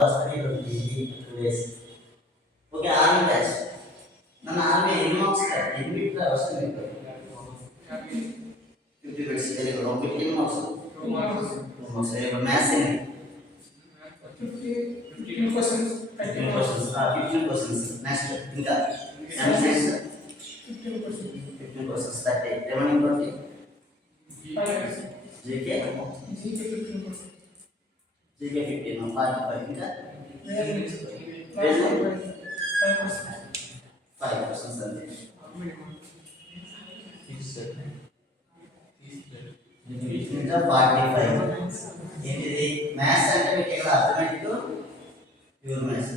study 2 days. Okay, army batch. ನನ್ನ army ಎಲ್ಲಿ marks ಎಲ್ಲಿ ಬಿಟ್ಟರೆ ಅವಶ್ಯ ಬೇಕು 50 ಬಿಟ್ಸ್ ವೆರಿ ಗುಡ್ ಓಕೆ ಎಲ್ಲಿ marks 2 marks very good maths ಏನು 15 ಕ್ವೆಶ್ಚನ್ಸ್ 15 ಕ್ವೆಶ್ಚನ್ಸ್ ನೆಕ್ಸ್ಟ್ ఇంకా సైన్స్ 15 క్వశ్చన్స్ 30 రిమైనింగ్ 20 జీకే 15 45 ఇంకా 5 questions అంతే ఇంకా 45 ఏంటిది మ్యాథ్స్ అంటే మీకు ఇక్కడ అర్థమెటిక్ ప్యూర్ మ్యాథ్స్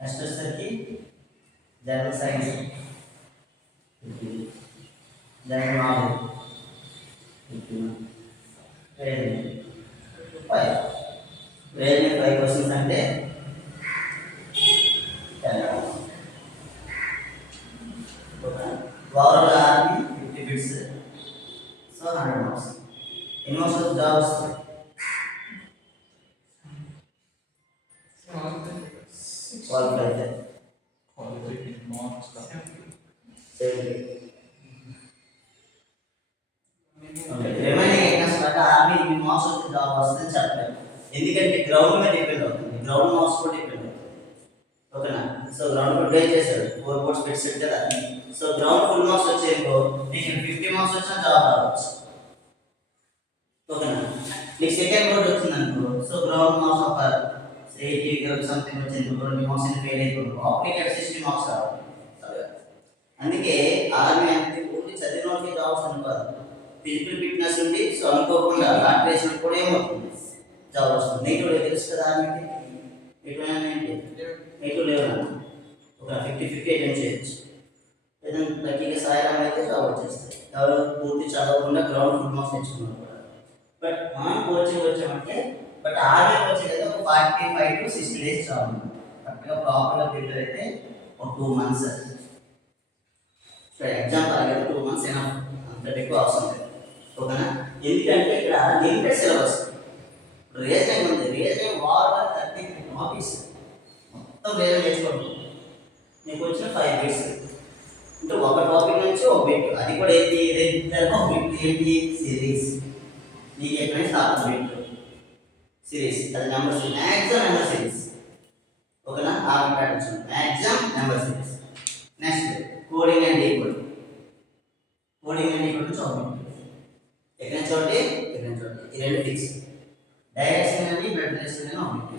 నెక్స్ట్ వచ్చేసరికి general science general knowledge 5 questions అంటే overall army 50 bits so 100 marks ఎన్ని marks jobs qualified marks 70 remaining exams వల్ల ఆర్మీ ఇన్ని మార్క్స్ వస్తే జాబ్ వస్తుందని చెప్పలేదు ఎందుకంటే గ్రౌండ్ మీద డిపెండ్ అవుతుంది గ్రౌండ్ మార్క్స్ కూడా డిపెండ్ అవుతుంది ఓకేనా సో గ్రౌండ్ ఫుల్ బేస్ చేశాడు 4 బోర్డ్స్ పెట్టాడు కదా సో గ్రౌండ్ ఫుల్ మార్క్స్ వచ్చేందుకు నీకు 50 మార్క్స్ వచ్చినా జాబ్ రావచ్చు ఓకేనా నీకు సెకండ్ బోర్డ్ వచ్చింది అనుకో సో గ్రౌండ్ మార్క్స్ ఒక 80 సంథింగ్ వచ్చింది 20 మార్క్స్ ఫెయిల్ అయిపోతుంది అప్లికేట్ 60 మార్క్స్ రావాలి అందుకే ఆర్మీ అంటే ఓన్లీ చదివిన వాళ్ళకి జాబ్స్ అనుకోదు ఫిజికల్ ఫిట్నెస్ ఉంది సో అనుకోకుండా లాట్ రేషన్ కూడా ఏమవుతుంది జాబ్ వస్తుంది నెగిటివ్ తెలుసు కదా ఆర్మీకి నెగిటివ్ లేవు ఒక 50-50 అటెంప్ట్ చేయొచ్చు ఏదైనా లక్కీగా సాయరాం అయితే జాబ్ వచ్చేస్తాయి ఎవరు పూర్తి చదవకుండా గ్రౌండ్ ఫుల్ మార్క్స్ తెచ్చుకున్నారు కూడా బట్ మనం కోచింగ్ వచ్చామంటే బట్ ఆర్మీ కోచింగ్ అయితే ఒక 45 to 60 days జాబ్ కరెక్ట్గా ప్రాపర్గా ప్రిపేర్ అయితే ఒక 2 months సో ఎగ్జామ్ తాగేది 2 months అయినా అంత ఎక్కువ అవసరం లేదు ఓకేనా ఎందుకంటే ఇక్కడ లిమిటెడ్ సిలబస్ రీజనింగ్ ఉంది రీజనింగ్ వార్ 33 టాపిక్స్ మొత్తం రీజన్ నేర్చుకోండి నీకు వచ్చిన 5 బిట్స్ అంటే ఒక టాపిక్ నుంచి ఒక బిట్ అది కూడా ఏంటి రెగ్యులర్ ఒక బిట్ ఏంటి సిరీస్ నీకు ఎక్కడైనా స్టార్ట్ బిట్ సిరీస్ అది నెంబర్ మ్యాక్సిమం నెంబర్ సిరీస్ ఓకేనా ఆ pattern maximum number series next coding and decoding నుంచి ఒక బిట్ ఎక్కడ చోటి ఈ రెండు ఫిక్స్ డైరెక్షన్ అని బ్లడ్ రిలేషన్ అని ఒకటి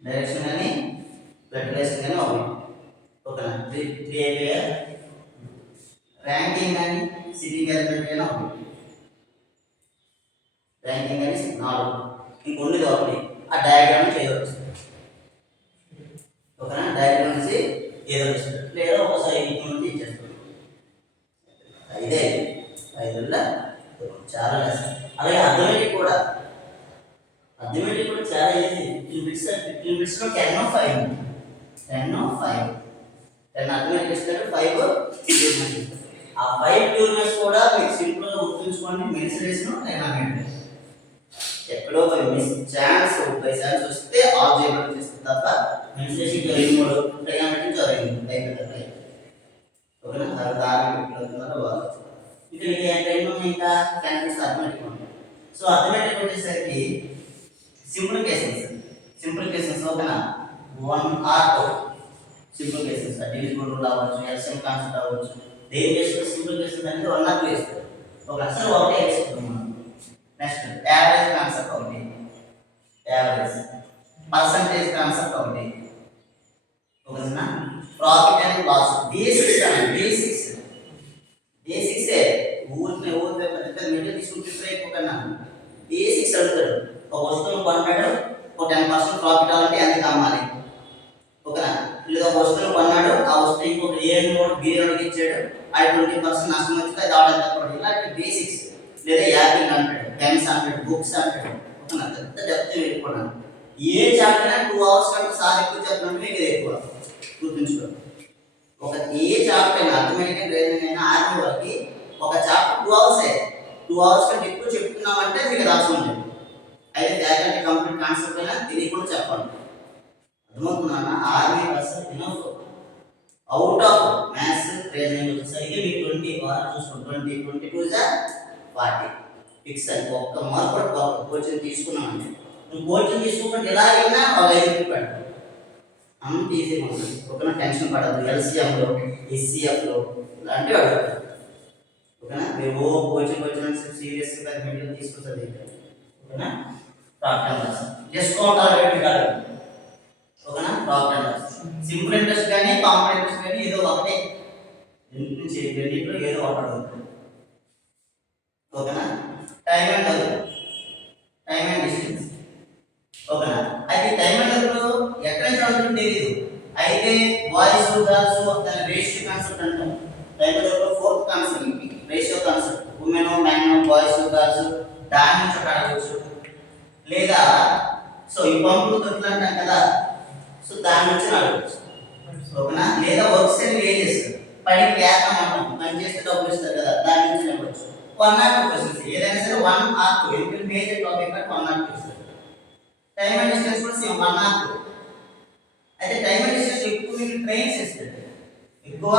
డైరెక్షన్ అని బ్లడ్ రిలేషన్ అని ఒకటి ఓకేనా 3 అయిపోయాయి ర్యాంకింగ్ అని సిట్టింగ్ ఎలిమెంట్ అని ఒకటి ర్యాంకింగ్ అని 4 ఇంకొండేది ఒకటి ఆ డయాగ్రామ్ చేయవచ్చు ఓకేనా డయాగ్రామ్ నుంచి ఏదో వస్తుంది లేదా ఒకసారి ఇంటి నుండి ఇచ్చేస్తుంది 5 చాలా లెసన్ అలాగే అర్థమెటిక్ కూడా చాలా ఈజీ 15 బిట్స్ లో 10 of 5 10 అర్థమెటిక్ ఇస్తారు 5 ట్యూర్మెంట్స్ ఆ 5 ట్యూర్మెంట్స్ కూడా మీకు సింపుల్ గా గుర్తుంచుకోండి మెన్సురేషన్ డైనామిక్ ఎక్కడో మిస్ ఛాన్స్ బై ఛాన్స్ వస్తే ఆబ్జెక్ట్ చేస్తే తప్ప మెన్సురేషన్ 23 డైనామిక్ 23 అయిపోతుంది ఓకేనా దాని పెట్టుకుంటున్నారు వాళ్ళు ఇక్కడ ఏంటంటే ఇంకా క్యాలిక్యులస్ అర్థమెటిక్ ఉంటుంది సో అర్థమెటిక్ వచ్చేసరికి సింపుల్ కేసెస్ ఓకేనా 1 or 2 simple cases divisible rule అవ్వచ్చు ఎల్సిఎం కాన్సెప్ట్ అవ్వచ్చు దేని బేస్డ్ సింపుల్ కేసెస్ అంటే 1 or 2 వేస్తారు ఒక అసలు ఒకటే వేసుకుంటాం మనం నెక్స్ట్ యావరేజ్ కాన్సెప్ట్ ఒకటి యావరేజ్ పర్సంటేజ్ కాన్సెప్ట్ ఒకటి ఓకేనా ప్రాఫిట్ అండ్ లాస్ బేసిక్స్ ఊరికే పెద్ద మిడిల్ తీసుకుని ప్రిపేర్ అయిపోకన్నా బేసిక్స్ అడుగుతాడు ఒక వస్తువును కొన్నాడు ఒక 10% ప్రాఫిట్ అవ్వాలంటే ఎంత అమ్మాలి ఓకేనా లేదా ఒక వస్తువును కొన్నాడు ఆ వస్తువు ఇంకొక ఏ నోట్ బి నోట్కి ఇచ్చాడు అది 20% నష్టం వచ్చింది అది ఆర్డర్ తక్కువ ఇలాంటి బేసిక్స్ లేదా యాపింగ్ అంటాడు పెన్స్ అంటాడు బుక్స్ అంటాడు ఓకేనా పెద్ద డెప్త్ వెళ్ళిపోవడం ఏ చాప్టర్ 2 hours కంటే సార్ ఎక్కువ చెప్పినట్టు మీకు ఎక్కువ గుర్తుంచుకోండి ఒక ఏ చాప్టర్ అర్థమెటిక్ రీజనింగ్ అయినా ఆర్మీ వాళ్ళకి ఒక చాప్టర్ 2 hours 2 hours కంటే ఎక్కువ చెప్తున్నాం తీసుకున్నామంటే మీకు అది అవసరం లేదు. అయితే ఫ్యాకల్టీ కంప్లీట్ కాన్సెప్ట్ అయినా తెలియకుండా చెప్పండి. అర్థమవుతుందా? Army percent enough. Out of maths reasoning వచ్చేసరికి మీకు 20 వారం చూసుకోండి. 22 40 ఫిక్స్ అని ఒక్క మార్క్ కూడా కోచింగ్ తీసుకున్నామండి. నువ్వు కోచింగ్ తీసుకోకుండా ఇలాగైనా ఒక 5 రూపాయలు పెట్టాలి. అంత ఈజీగా ఉంటుంది. ఓకేనా? టెన్షన్ పడద్దు. ఎల్సీఎంలో ఎస్సీఎఫ్లో ఇలాంటివి అడుగుతారు. ఓకేనా? మీరు కోచింగ్ వచ్చిన సీరియస్గా మెటీరియల్ తీసుకుంటుంది. ఓకేనా? ప్రాక్ట్ అండ్ లాస్ డిస్కౌంట్ ఆల్రెడీ కాదు. ఓకేనా? ప్రాక్ట్ అండ్ లాస్ సింపుల్ ఇంట్రెస్ట్ కానీ కాంపౌండ్ ఇంట్రెస్ట్ కానీ ఏదో ఒకటే రెండింటిలో ఏదో ఒకటి అడుగుతుంది. ఓకేనా? Time and distance. ఓకేనా? అయితే టైం అండ్ ఎక్కడ నుంచి అడుగుతుందో తెలియదు. అయితే బాయ్స్ గర్ల్స్ దాని రేషియో కాన్సెప్ట్ అంటాం. Time and fourth concept ratio concept. Women men boys girls దాని నుంచి అడగవచ్చు. లేదా సో ఈ పంపులు తొట్లు అంటాం కదా, సో దాని నుంచి అడగవచ్చు. ఓకేనా? లేదా వర్క్స్ అండ్ వేజెస్ పనికి వేతనం అంటాం. పని చేస్తే డబ్బులు ఇస్తారు కదా, దాని నుంచి అడగవచ్చు. 1 or 2 క్వశ్చన్స్ ఏదైనా సరే 1 or 2 ఎందుకంటే మేజర్ టాపిక్ అంటే 1 or 2 ఇస్తారు. టైం అండ్ డిస్టెన్స్ కూడా సేమ్ 1 or 2. అయితే టైం అండ్ డిస్టెన్స్ ఎక్కువ మీకు ట్రైన్స్ ఇస్తారు. ఎక్కువ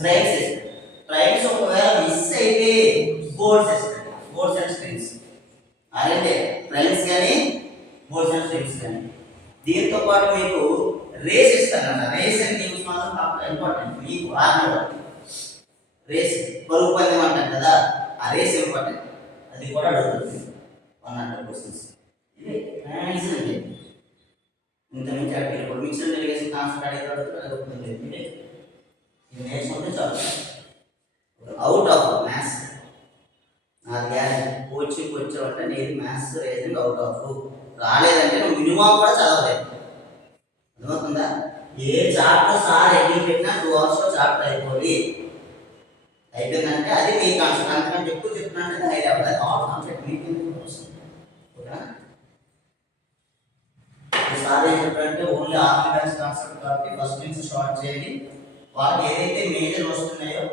ట్రైన్స్ ఇస్తారు. ట్రైన్స్ ఒకవేళ మిస్ అయితే బోర్డ్స్ ఇస్తారు. బోర్డ్స్ అండ్ స్ట్రింగ్స్ అదే ట్రైన్స్ కానీ బోర్డ్స్ అండ్ స్ట్రింగ్స్ కానీ. దీంతో పాటు మీకు రేస్ ఇస్తారన్న. రేస్ అండ్ గేమ్స్ మాత్రం ఇంపార్టెంట్. మీకు ఆర్మర్ రేస్ పరుగు పందెం అంటారు కదా, ఆ రేస్ ఇంపార్టెంట్. అది కూడా అడుగుతుంది 1 or 2 క్వశ్చన్స్. ఇది మ్యాథ్స్ అండి. ఇంత నుంచి అడిగి మిక్స్డ్ డెలిగేషన్ కాన్సెప్ట్ అడిగి అడుగుతుంది. ఇది నేర్చుకుంటే చాలు. అవుట్ ఆఫ్ మ్యాథ్స్ నా గ్యారెంటీ. కోచింగ్ వచ్చావంటే నేను మ్యాథ్స్ రీజనింగ్ అవుట్ ఆఫ్. రాలేదంటే నువ్వు మినిమం కూడా చదవలేదు. అర్థమవుతుందా? ఏ చాప్టర్ సార్ ఎన్ని పెట్టినా 2 అవర్స్లో చాప్టర్ అయిపోయి అయిపోయిందంటే అది మీ కాన్సెప్ట్. అంతకంటే ఎక్కువ చెప్తున్నా హై లెవెల్. అది ఆల్ కాన్సెప్ట్ మీకు ఓకేనా? సార్ ఏం చెప్పారంటే ఓన్లీ ఆర్గనైజ్ కాన్సెప్ట్ కాబట్టి ఫస్ట్ నుంచి స్టార్ట్ చేయండి. వాళ్ళకి ఏదైతే మేజర్ వస్తున్నాయో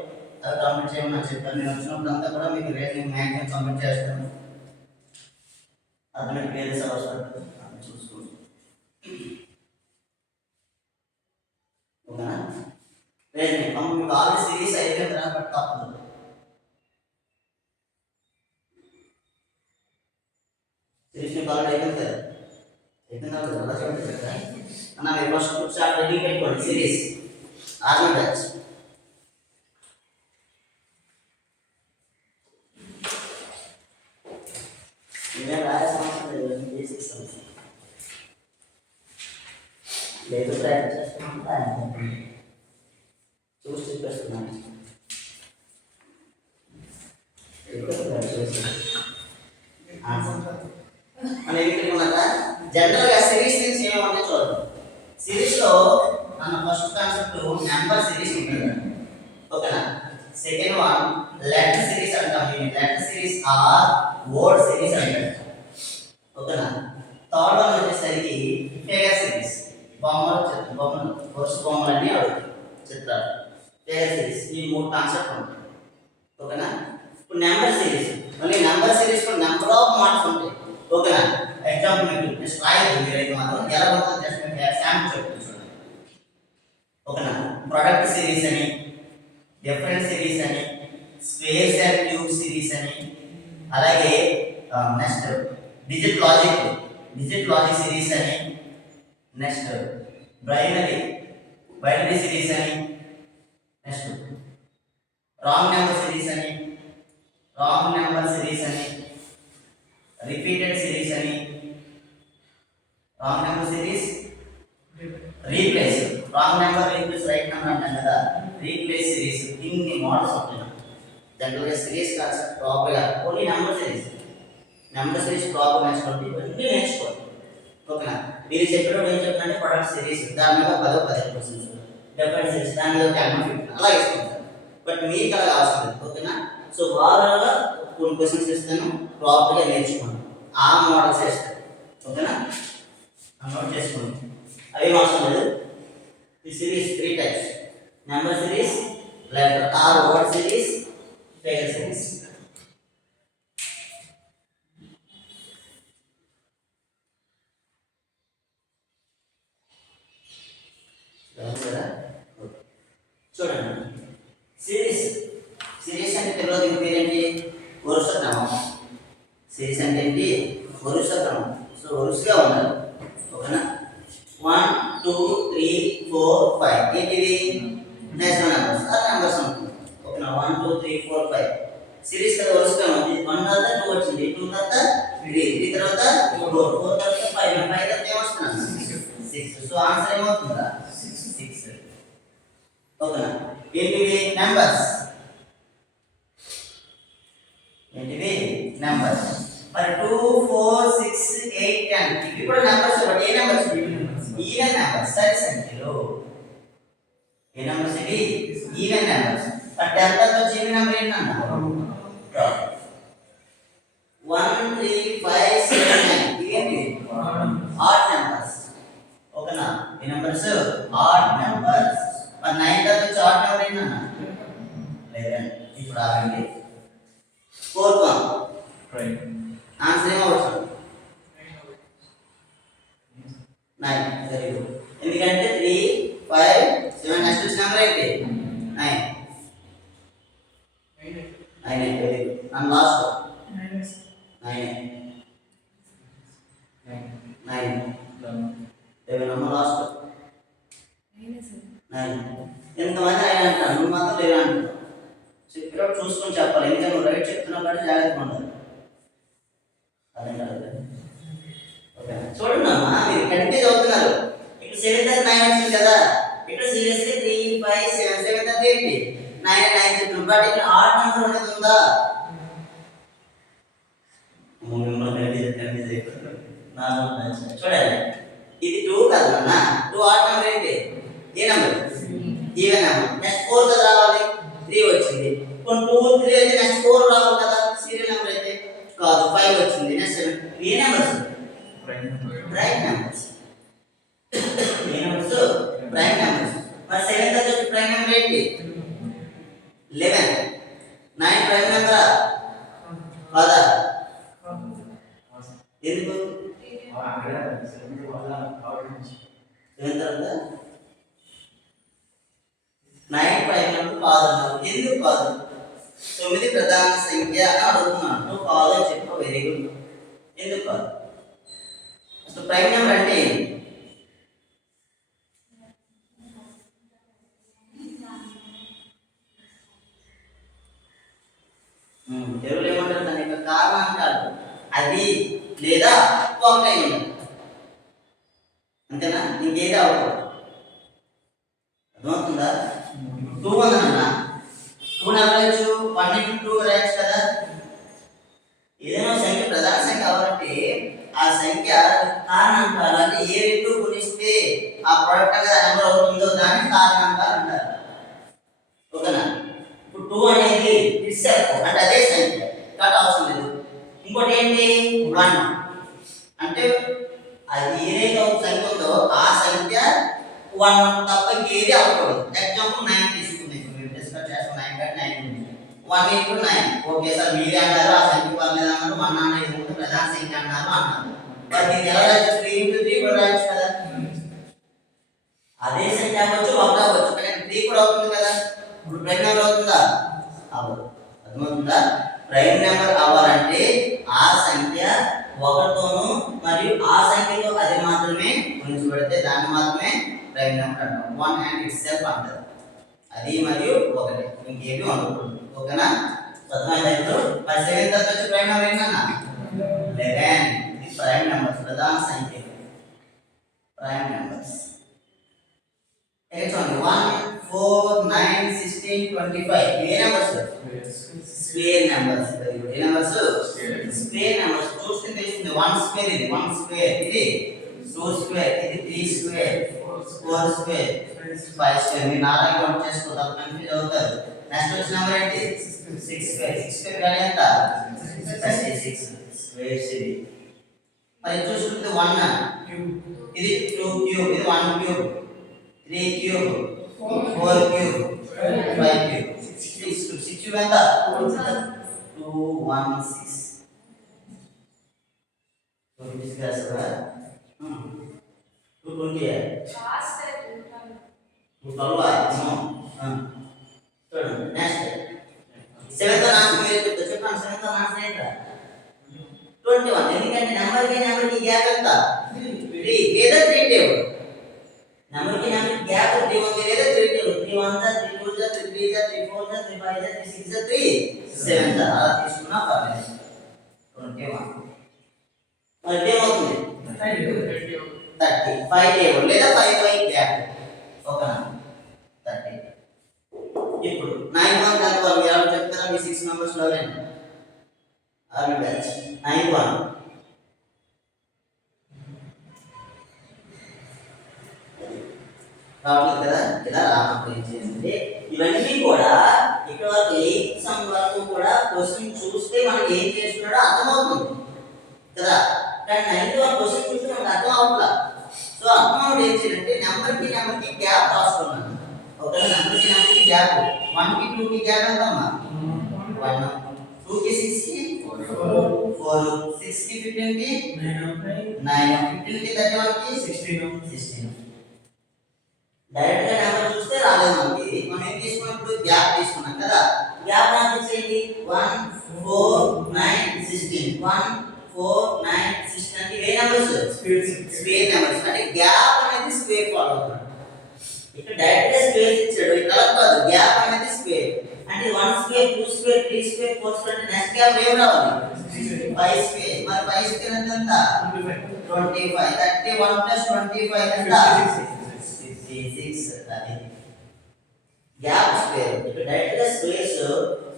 అది కంప్లీట్ చేయమని నాకు చెప్పాను. నేను వచ్చినప్పుడు అంతా కూడా మీకు రీజనింగ్ మ్యాథ్స్ కంప్లీట్ చేస్తాను. అర్థమైతే వేరే అవసరం చూసుకోండి. ఓకేనా? రీజనింగ్ మీకు ఆల్రెడీ సిరీస్ అయిపోయిన తర్వాత బట్ తప్పదు. సిరీస్ మీకు ఆల్రెడీ అయిపోయింది కదా, అయిపోయిన తర్వాత ఎలా చెప్పండి కదా అన్న. మీరు ఫస్ట్ చాప్టర్ రెడీ పెట్టుకోండి. Series army batch. ఇదే రాయాల్సిన లేదు, బేసిక్ సమస్య లేదు. ప్రాక్టీస్ చేస్తున్నాను, చూసి చెప్పేస్తున్నాను. జనరల్గా సిరీస్ నుంచి ఏమంటే చూడండి. సిరీస్లో మన ఫస్ట్ కాన్సెప్ట్ నెంబర్ సిరీస్ ఉంటుంది. ఓకేనా? సెకండ్ వన్ లెటర్ సిరీస్ అంటాం. Letter series or word series అంటారు. ఓకేనా? థర్డ్ వన్ వచ్చేసరికి ఫిగర్ సిరీస్. బొమ్మలు వరుస బొమ్మలన్నీ అడుగుతాయి, చిత్రాలు. ఫిగర్ సిరీస్ ఈ 3 కాన్సెప్ట్ ఉంటాయి. ఓకేనా? ఇప్పుడు నెంబర్ సిరీస్. మళ్ళీ నెంబర్ సిరీస్ లో నెంబర్ ఆఫ్ మార్క్స్ ఉంటాయి. ఓకేనా? ఎగ్జాంపుల్ మీకు జస్ట్ రాయదు. మీరైతే మాత్రం ఎలా ఉంటుందో జస్ట్ శాంపుల్ చెప్తాను చూడండి. ఓకేనా? ప్రొడక్ట్ సిరీస్ అని, డిఫరెంట్ సిరీస్ అని, స్క్వేర్స్ అండ్ క్యూబ్ సిరీస్ అని, అలాగే నెక్స్ట్ డిజిట్ లాజిక్ సిరీస్ అని, నెక్స్ట్ బైనరీ సిరీస్ అని, నెక్స్ట్ రాంగ్ నెంబర్ సిరీస్ అని, రిపీటెడ్ సిరీస్ అని, wrong number series replace, wrong number replace right number అంటాం కదా, రీప్లేస్ సిరీస్. ఇన్ని మోడల్స్ ఉంటాయి. జనరల్గా సిరీస్ కాన్సెప్ట్ ప్రాపర్గా ఓన్లీ నెంబర్ సిరీస్ ప్రాపర్ నేర్చుకోండి. ఇవన్నీ నేర్చుకోండి. ఓకేనా? మీరు చెప్పినప్పుడు ఏం చెప్తానంటే ప్రొడక్ట్ సిరీస్ దాని మీద 10 క్వశ్చన్స్, డిఫరెంట్ సిరీస్ దాని మీద 10 అలా ఇస్తుంటారు. బట్ మీకు అలా అవసరం లేదు. ఓకేనా? సో ఓవరాల్గా కొన్ని క్వశ్చన్స్ ఇస్తాను, ప్రాపర్గా నేర్చుకోండి. ఆ మోడల్స్ ఇస్తాను. ఓకేనా? నోట్ చేసుకోండి. అవి అవసరం లేదు. ఈ series 3 types: number series, letter or word series, figure series. చూడండి, సిరీస్. సిరీస్ అంటే తెలియదు ఇంక పేరేంటి? వరుస క్రమం. సిరీస్ అంటే ఏంటి? వరుస క్రమం. సో వరుసగా ఉండాలి. ఓకేనా? 1 2 3 4 5 ఏంటిది? National numbers. ఆ నెంబర్స్ అనుకుంటాం. ఓకేనా? 1 2 3 4 5 సిరీస్ కదా, వరుసగా ఉంది. 1 తర్వాత 2 వచ్చింది, 2 తర్వాత 3, 3 తర్వాత 4, 4 తర్వాత 5, 5 తర్వాత ఏమొస్తున్నా? 6. So answer ఏమవుతుందా? 6. ఓకేనా? ఏంటివి? నెంబర్స్. ఏంటివి? నెంబర్స్. మరి 2 4 6 8 10 ఇవి కూడా numbers. But A numbers? Even numbers. సరి సంఖ్యలు. ఏ నెంబర్స్ ఇవి? Even numbers. బట్ 10 తర్వాత వచ్చే ఈవెన్ నెంబర్ ఏంటన్నా? 1 3 5 7 9 ఇవేంటి? Odd numbers. ఓకేనా? ఈ నెంబర్స్ ఆడ్ నెంబర్స్. మరి 9 తర్వాత వచ్చే ఆడ్ నెంబర్ ఏంటన్నా? 11. ఇప్పుడు ఆగండి. 4th one. ఆన్సర్ ఏమవుతుంది? 9. Very good. ఎందుకంటే 3 5 7 నెక్స్ట్ వచ్చిన నెంబర్ ఏంటి? 9. 9. Very good. And last 9. 7 అమ్మ లాస్ట్ 9. ఎంతమంది ఆయన అంటారు? నువ్వు మాత్రం లేదా అంటున్నావు. చెప్పినప్పుడు చూసుకొని చెప్పాలి. ఎందుకంటే నువ్వు రైట్ చెప్తున్నావు కాబట్టి జాగ్రత్తగా ఉండాలి. అదే కదా. ఓకే, చూడండి అమ్మా, మీరు కన్ఫ్యూజ్ అవుతున్నారు. ఇక్కడ 7 తర్వాత 9 వచ్చింది కదా, ఇక్కడ సీరియస్లీ 3 5 7 7 తర్వాత ఏంటి? 9 9 చెప్తున్నాం. బట్ ఇక్కడ ఆడ్ నెంబర్ అనేది ఉందా? చూడండి, ఇది 2 కాదు అన్న. 2 ఆడ్ నెంబర్ ఏంటి? ఏ నెంబర్? Even number. నెక్స్ట్ 4 కదా రావాలి. 3 వచ్చింది. ఇప్పుడు 2 3 అయితే నెక్స్ట్ 4 రావాలి కదా, సీరియల్ నెంబర్ అయితే. కాదు, 5 వచ్చింది. నెక్స్ట్ 7. ఏ నెంబర్స్? Prime numbers. ఏ నెంబర్స్? Prime numbers. మరి 7 తర్వాత వచ్చే ప్రైమ్ నెంబర్ ఏంటి? 11. 9 ప్రైమ్ నెంబరా? కాదా? ఎందుకు? 7 తర్వాత 9 ప్రైమ్ నెంబర్ కాదు అన్నారు. ఎందుకు కాదు? 9 ప్రధాన సంఖ్య అని అడుగుతున్నాను. కాదు అని చెప్పు. Very good. ఎందుకు కాదు? అసలు ప్రైమ్ నెంబర్ అంటే ఏంటి? తెలుగులో ఏమంటారు? దాని యొక్క కారణాంకాలు అది లేదా ఒకటై ఉండదు. అంతేనా? ఇంకేది అవ్వకూడదు. అర్థమవుతుందా? 2 ఉందన్నా, 2 రాయొచ్చు. 1 into 2 రాయొచ్చు కదా. ఏదైనా సంఖ్య ప్రధాన సంఖ్య అవ్వాలంటే ఆ సంఖ్య కారణాంకాలు అంటే ఏ రెండు గుణిస్తే ఆ ప్రొడక్ట్ అనేది నెంబర్ అవుతుందో దాన్ని కారణాంకాలు అంటారు. ఓకేనా? ఇప్పుడు 2 అనేది ఇట్సెల్ఫ్ అంటే అదే సంఖ్య, కట్ అవసరం లేదు. ఇంకోటి ఏంటి? 1 అంటే అది ఏదైతే ఒక సంఖ్య ఉందో ఆ సంఖ్య 1 తప్ప ఇంకేది అవ్వకూడదు. ఎగ్జాంపుల్ 9 తీసుకుంది. మీరు డిస్కస్ చేస్తాం. 9 కంటే 9 ఉంది. 1 into 9. ఓకే సార్, మీరే అన్నారు ఆ సంఖ్య పర్లేదు అన్నారు. 1 అనేది ముందు ప్రధాన సంఖ్య అన్నారు. మరి దీన్ని ఎలా రాయొచ్చు? 3 into 3 కూడా రాయొచ్చు కదా. అదే సంఖ్య అవ్వచ్చు, ఒకటి అవ్వచ్చు. కానీ 3 కూడా అవుతుంది కదా. ఇప్పుడు ప్రైమ్ నెంబర్ అవుతుందా? అవ్వదు. అర్థమవుతుందా? ప్రైమ్ నెంబర్ అవ్వాలంటే ఆ సంఖ్య ఒకటితోనూ మరియు ఆ సంఖ్యతో అది మాత్రమే గుణించబడితే దాన్ని మాత్రమే ప్రైమ్ నెంబర్ అంటాం. 1 and itself అంటారు. అది మరియు ఒకటి, ఇంకేమీ ఉండకూడదు. ఓకేనా? అర్థమైందా? మరి 7 తర్వాత వచ్చే ప్రైమ్ నెంబర్ ఏంటన్నా? 11. ఇది ప్రైమ్ నెంబర్స్, ప్రధాన సంఖ్యలు, ప్రైమ్ నెంబర్స్. చూడండి, 1 4 9 16 25 ఇవే numbers. Square numbers. Very good. ఏ నెంబర్స్? Square numbers. చూస్తే తెలుస్తుంది. 1 స్క్వేర్ ఇది, 1 స్క్వేర్ ఇది, 2 స్క్వేర్ ఇది, 3 స్క్వేర్, 4 స్క్వేర్, 5 స్క్వేర్. మీరు నాలుగు కౌంట్ చేసుకోవాలి, కన్ఫ్యూజ్ అవుతారు. నెక్స్ట్ వచ్చిన నెంబర్ ఏంటి? 6 స్క్వేర్. 6 స్క్వేర్ వాల్యూ ఎంత? 36 స్క్వేర్స్ ఇది. మరి చూసుకుంటే 1 ఇది 2 క్యూబ్, ఇది 1 cube, 3 cube, 4 cube, 5 cube, 6 cube ఎంత? 216. तो किस का आंसर है? 220 है. 212 है. చూడండి నెక్స్ట్ 7th ఆన్సర్ మీరు చెప్పండి 7th ఆన్సర్ ఏంటా 21 ఎందుకంటే నెంబర్కి గ్యాప్ ఎంత 3 లేదా 3 టేబుల్ నెంబర్కి గ్యాప్ 3 ఉంది లేదా 3 టేబుల్ 3 1 3 2 3 3 3 4 3 5 3 6 3 7 అలా తీసుకున్నా పర్లేదు 21 మరి ఏమవుతుంది 30 5 టేబుల్ లేదా 5 గ్యాప్ ఓకేనా 30 ఇప్పుడు 9 1 10 1 ఎవరు చెప్తారా మీ 6 మెంబర్స్ లో ఎవరైనా ఆర్మీ బ్యాచ్ 9 1 రావట్లేదు కదా ఇలా రానప్పుడు ఏం చేయాలంటే ఇవన్నీ కూడా ఇక్కడ వరకు 8th సమ్ వరకు కూడా క్వశ్చన్ చూస్తే మనకి ఏం చేస్తున్నాడో అర్థమవుతుంది కదా కానీ 9th 1 క్వశ్చన్ చూస్తే మనకు అర్థం అవ్వట్లా సో అర్థం ఏం చేయాలంటే నెంబర్కి గ్యాప్ రాసుకున్నాను ఒక నెంబర్కి గ్యాప్ 1 కి 2 కి గ్యాప్ ఎంత అమ్మా 1 2 కి 6 కి 4 6 కి 15 కి 9 15 కి 31 కి 16 డైరెక్ట్ గా నెంబర్ చూస్తే రాలేదు మనకి మనం ఏం తీసుకున్నప్పుడు గ్యాప్ తీసుకున్నాం కదా గ్యాప్ నాకు చేయండి 1 4 9 16 1 4 9 16 అంటే ఏ నెంబర్స్ స్క్వేర్ నెంబర్స్ అంటే గ్యాప్ అనేది స్క్వేర్ ఫాలో అవుతుంది ఇక్కడ డైరెక్ట్ గా స్క్వేర్ ఇచ్చాడు ఇక్కడ కాదు గ్యాప్ అనేది స్క్వేర్ అంటే 1 స్క్వేర్ 2 స్క్వేర్ 3 స్క్వేర్ 4 స్క్వేర్ అంటే నెక్స్ట్ గ్యాప్ ఏం రావాలి 5 స్క్వేర్ మరి 5 స్క్వేర్ అంటే ఎంత 25 31 25 ఎంత 66 అది గ్యాప్ స్క్వేర్ ఇక్కడ డైరెక్ట్ గా స్క్వేర్స్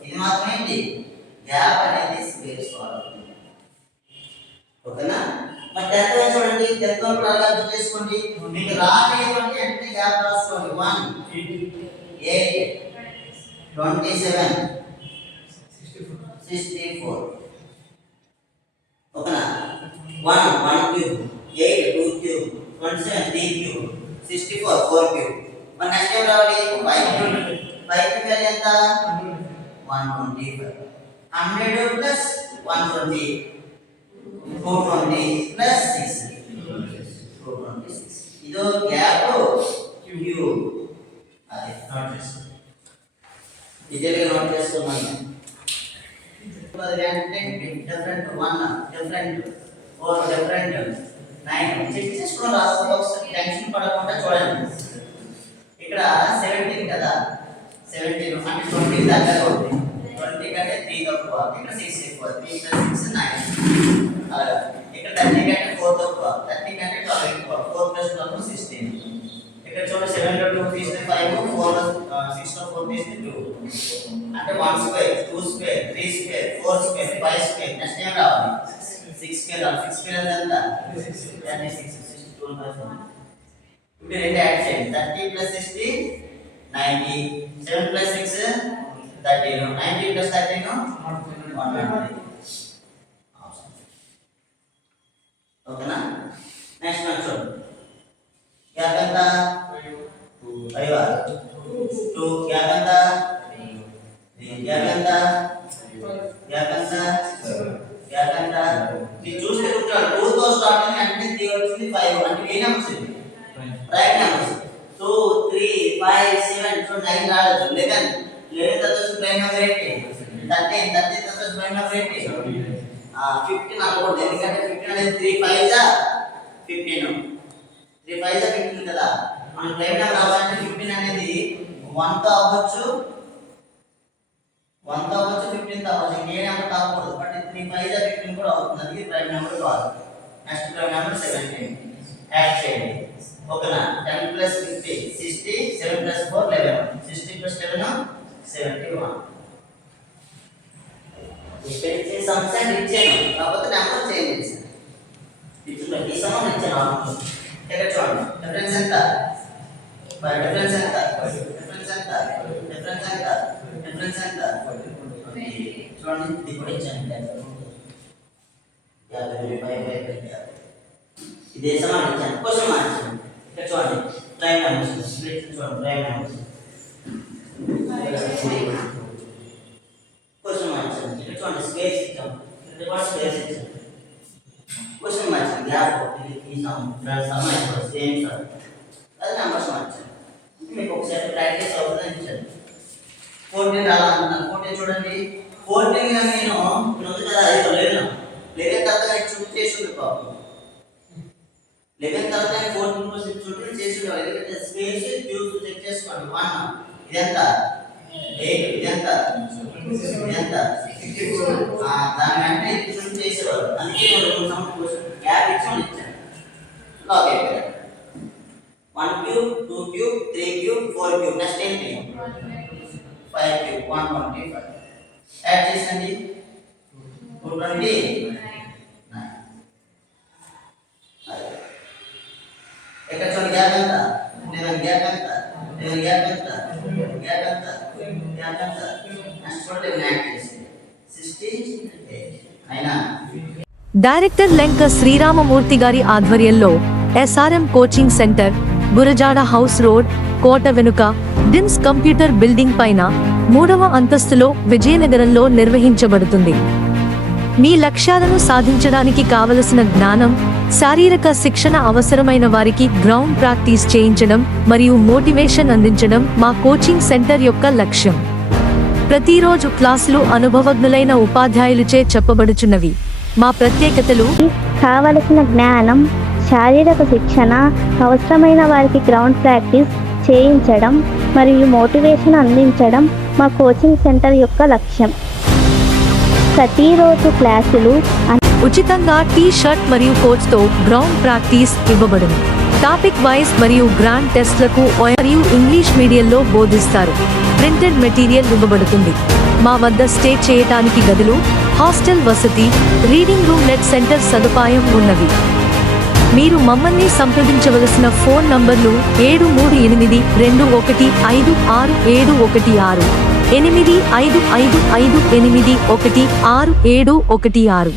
ఇది మాత్రం ఏంటి గ్యాప్ అనేది స్క్వేర్స్ వాడుతుంది ఓకేనా మరి 10th వన్ చూడండి 10th వన్ కూడా అర్థం చేసుకోండి మీకు రాలేదు అంటే అంటే గ్యాప్ రాసుకోండి 1 8 27 64 ఓకేనా 1 క్యూబ్ 8 2 క్యూబ్ 27 3 క్యూబ్ 64 4 క్యూబ్ మరి నెక్స్ట్ ఏం రావాలి 5 కి వాల్యూ ఎంత 125 100 ప్లస్ 120 420 ప్లస్ 6 426 ఇదో గ్యాప్ క్యూబ్ అది నోట్ చేసుకోండి డీటెయిల్ గా నోట్ చేసుకోమని డిఫరెంట్ 1 డిఫరెంట్ 4 డిఫరెంట్ 9 చెక్ చేసుకొని రాసుకోండి ఒకసారి టెన్షన్ పడకుండా చూడండి ఇక్కడ 17 కదా 17 అంటే 20 దగ్గర ఉంది 20 కంటే 3 తక్కువ ఇక్కడ 6 ఎక్కువ 3 + 6 9 అలాగా ఇక్కడ 30 కంటే 4 తక్కువ 30 కంటే 12 ఎక్కువ 4 + 12 16 ఇక్కడ చూడండి 7 లో 2 తీస్తే 5 4 6 లో 4 తీస్తే 2 అంటే 1 square 2 square 3 square 4 square 5 square next ఏం రావాలి 6 స్క్వేర్ 6 స్క్వేర్ ఎంత 36 62 ఇప్పుడు రెండు యాడ్ చేయండి 30 + 60 90 7 + 6 13 90 + 13 120 ఓకేనా నెక్స్ట్ వన్ చూడండి గ్యాప్ ఎంత 5 2 గ్యాప్ ఎంత గ్యాప్ ఎంత గ్యాప్ ఎంత గ్యాప్ ఎంత మీరు చూస్తే చూడండి 2 తో స్టార్ట్ అయిన అంటే 3 వచ్చింది 5 అంటే ఏ నెంబర్స్ ఇది రైట్ నెంబర్స్ 2 3 5 7 సో 9 రాలేదు 11 తర్వాత ప్రైమ్ నెంబర్ ఏంటి 13 తర్వాత ప్రైమ్ నెంబర్ ఏంటి 15 అనుకోండి ఎందుకంటే 15 అనేది 3 5 జా 15 3 5 జా 15 కదా మనం ప్రైమ్ నెంబర్ రావాలంటే 15 అనేది 1 తో అవ్వచ్చు 1 తో అవ్వచ్చు 15 తో అవ్వచ్చు ఇంకే నెంబర్ కాకూడదు బట్ 3 5 జా 15 కూడా అవుతుంది అది ప్రైమ్ నెంబర్ కాదు నెక్స్ట్ ప్రైమ్ నెంబర్ 17 యాడ్ చేయండి ఓకేనా 10 + 50 60 7 + 4 11 60 + 11 71 ఇక్కడ ఇచ్చే సమ్స్ ఇచ్చాను కాకపోతే నెంబర్ చేంజ్ చేశాను ఇప్పుడు ఈ సమ్ ఇచ్చాను ఇక్కడ చూడండి డిఫరెన్స్ ఎంత డిఫరెన్స్ ఎంత డిఫరెన్స్ ఎంత డిఫరెన్స్ ఎంత డిఫరెన్స్ ఎంత చూడండి ఇది కూడా ఇచ్చాను ఇదే సమానం ఇచ్చాను క్వశ్చన్ మార్చాను ఇక్కడ చూడండి ప్రైమ్ నెంబర్స్ చూడండి ప్రైమ్ నెంబర్స్ క్వశ్చన్ మార్చాను ఇక్కడ చూడండి స్పేస్ ఇచ్చాం ఇక్కడ కూడా స్పేస్ ఇచ్చాం క్వశ్చన్ మార్చాను గ్యాప్ ఇది ఈ సమ్ సేమ్ సార్ అది నెంబర్స్ మార్చాను మీకు ఒకసారి ప్రాక్టీస్ అవుతుందని ఇచ్చాను 14 రావాలనుకున్నాను. 14 చూడండి. 14 గా నేను ఇక్కడ ఉంది కదా, ఇది 11. 11 తర్వాత నేను చూసి చేసి ఉంది పాపం. 11 తర్వాత నేను 14 కోసం చూసి చేసి ఉంది. ఎందుకంటే స్పేస్ క్యూబ్స్ చెక్ చేసుకోండి. 1 ఇది ఎంత? 8 ఇది ఎంత? ఇది ఎంత? దానికంటే ఇది చూసి చేసేవారు. అందుకే నేను 2 సంవత్సరాలు గ్యాప్ ఇచ్చాను. లాగ్ అయిపోయారు. 1 cube, 2 cube, 3 cube, 4 cube. Next ఏంటి? 5 క్యూబ్, 125. యాడ్ చేసండి. 229. ఇక్కడ చూడండి గ్యాప్ ఎంత? 11 గ్యాప్ ఎంత? 11 గ్యాప్ ఎంత? గ్యాప్ ఎంత? గ్యాప్ ఎంత? నెక్స్ట్ చూడండి యాడ్ చేసి 68. అయినా డైరెక్టర్ లెంక శ్రీరామమూర్తి గారి ఆధ్వర్యంలో SRM coaching centre, Gurajada house road, కోట వెనుక, డిమ్స్ కంప్యూటర్ బిల్డింగ్ పైన 3వ అంతస్తులో విజయనగరంలో నిర్వహించబడుతుంది. మీ లక్ష్యాలను సాధించడానికి కావలసిన జ్ఞానం, శారీరక శిక్షణ అవసరమైన వారికి గ్రౌండ్ ప్రాక్టీస్ చేయించడం మరియు మోటివేషన్ అందించడం మా కోచింగ్ సెంటర్ యొక్క లక్ష్యం. ప్రతిరోజు క్లాసులు అనుభవజ్ఞులైన ఉపాధ్యాయులచే చెప్పబడుచున్నవి. మా ప్రత్యేకతలు: కావలసిన జ్ఞానం, శారీరక శిక్షణ అవసరమైన వారికి గ్రౌండ్ ప్రాక్టీస్ చేయించడం మరియు మోటివేషన్ అందించడం మా కోచింగ్ సెంటర్ యొక్క లక్ష్యం. ప్రతిరోజు క్లాసులు ఉచితంగా టీ-షర్ట్ మరియు కోచ్తో గ్రౌండ్ ప్రాక్టీస్ ఇవ్వబడును. టాపిక్ వైజ్ మరియు గ్రాండ్ టెస్ట్లకు మరియు ఇంగ్లీష్ మీడియంలో బోధిస్తారు. ప్రింటెడ్ మెటీరియల్ ఇవ్వబడుతుంది. మా వద్ద స్టే చేయటానికి గదులు, హాస్టల్ వసతి, రీడింగ్ రూమ్, నెట్ సెంటర్ సదుపాయం ఉన్నవి. మీరు మమ్మల్ని సంప్రదించవలసిన ఫోన్ నంబర్లు 7382156716, 85558116.